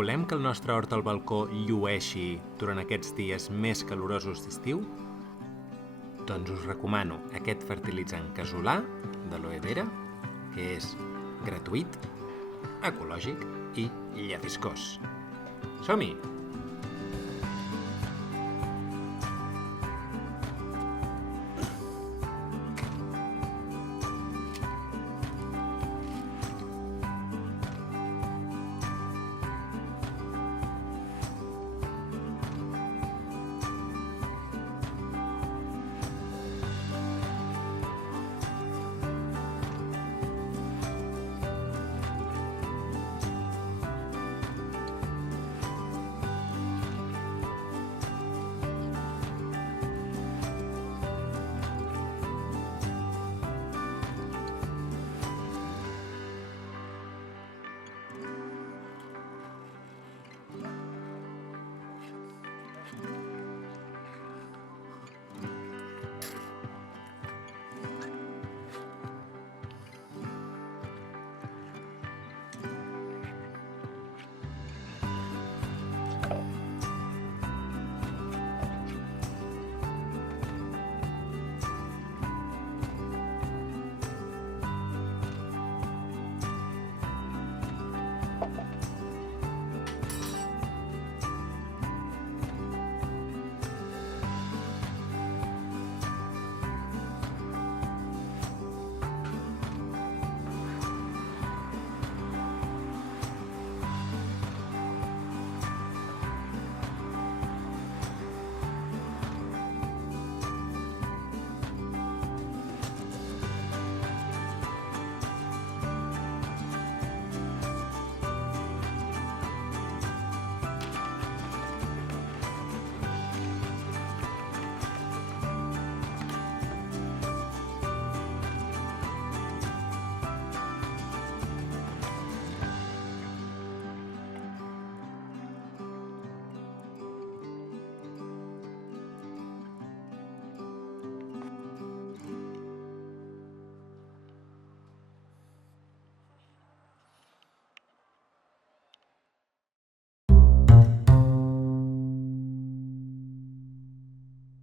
Volem que el nostre hort al balcó llueixi durant aquests dies més calorosos d'estiu? Doncs us recomano aquest fertilitzant casolà d'aloe vera, que és gratuït, ecològic i llefiscós. Som-hi!